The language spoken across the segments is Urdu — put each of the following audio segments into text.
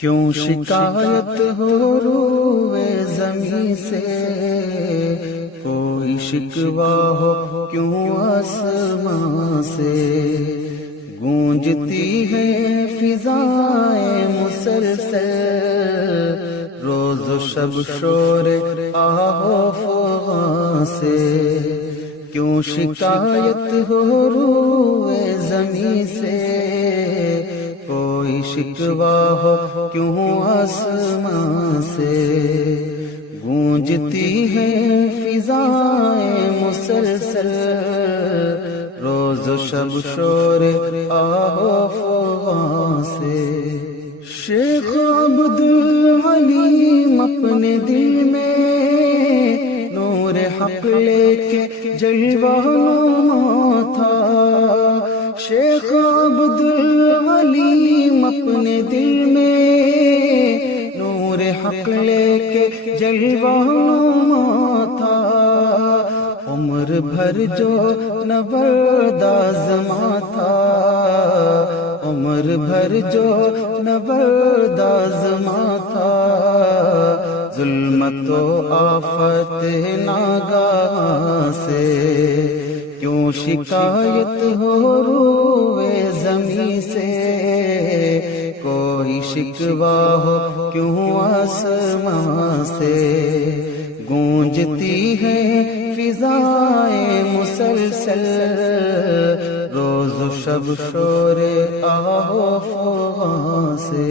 کیوں شکایت ہو روئے زمین سے، کوئی شکوہ ہو کیوں آسمان سے، گونجتی ہے فضائیں مسلسل، روز و شب شور آہو فغاں سے، کیوں شکایت ہو روئے زمین سے، کوئی شکوہ ہو کیوں آسمان سے، گونجتی ہے فضائیں مسلسل، روز و شب شور آہو فغاں سے۔ شیخ عبدالعلیم اپنے دل میں نور حق لے کے جلوہ نما تھا، شیخ عبدالعلیم اپنے دل میں نور حق لے کے جلوہ نما تھا، عمر بھر جو نبرد آزما تھا، عمر بھر جو نبرد آزما تھا، ظلمت و آفت ناگہاں سے، کیوں شکایت ہو روئے زمین سے، کوئی شکوہ ہو کیوں آسمان سے، گونجتی ہے فضائیں مسلسل، روز و شب شور آہو فغاں سے۔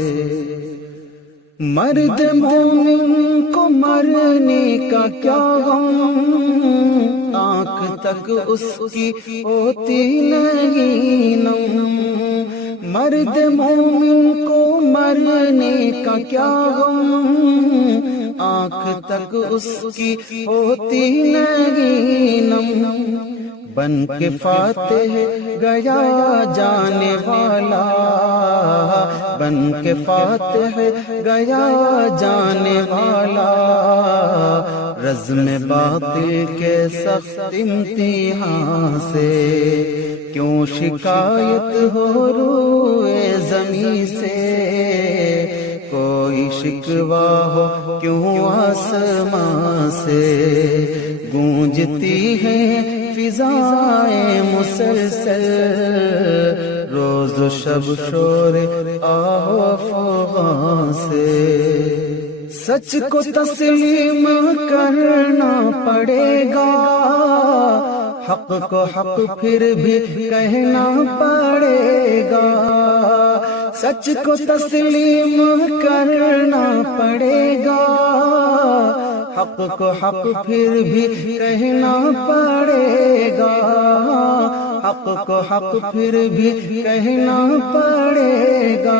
مرد مومن کو مرنے کا کیا غم، آنکھ تک اس کی ہوتی نہیں نم، مرد مومن کو مرنے کا کیا غم، آنکھ تک اس کی ہوتی نہیں نم، بن کے فاتح گیا جانے والا، بن کے فاتح گیا جانے والا، رزم باطل کے سخت امتحان سے، کیوں شکایت ہو روئے زمین سے، کوئی شکوہ ہو کیوں آسمان سے، گونجتی ہے فضائیں مسلسل، روز و شب شور آہو فغاں سے۔ سچ کو تسلیم کرنا پڑے گا، حق کو حق پھر بھی کہنا پڑے گا، سچ کو تسلیم کرنا پڑے گا، حق کو حق پھر بھی کہنا پڑے گا، حق کو حق پھر بھی کہنا پڑے گا۔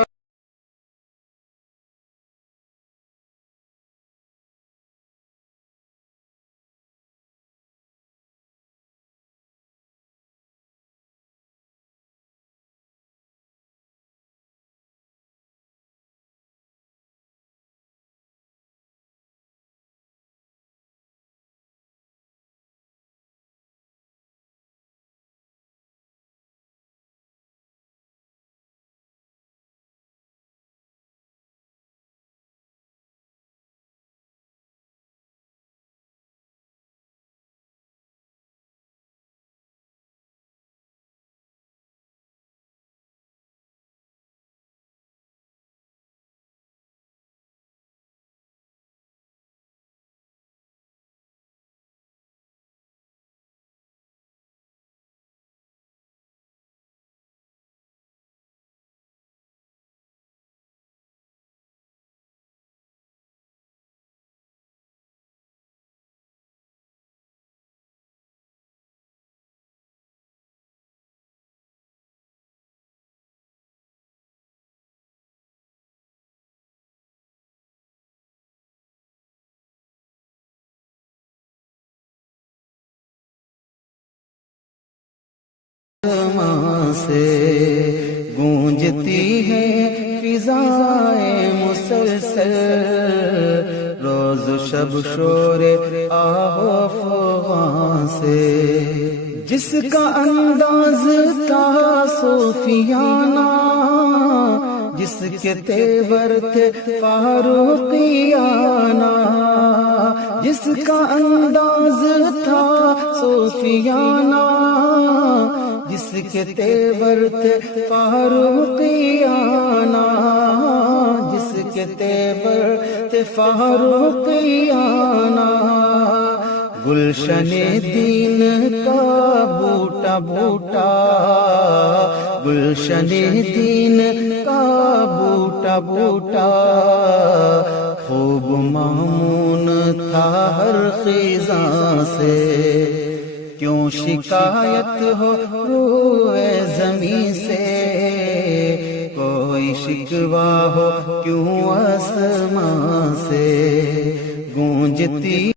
سے گونجتی ہے فضائیں مسلسل، روز و شب شور آہو فغاں سے، جس کا انداز تھا صوفیانہ، جس کے تیور تھے فاروقیانہ، جس کا انداز تھا صوفیانہ، جس کے تیور تھے فاروقیانہ، جس کے تیور تھے فاروقیانہ، گلشن دین کا بوٹا بوٹا، گلشن دین کا بوٹا بوٹا، خوب مامون تھا ہر خزاں سے، کیوں شکایت ہو روئے زمین سے، کوئی شکوہ ہو کیوں آسمان سے، گونجتی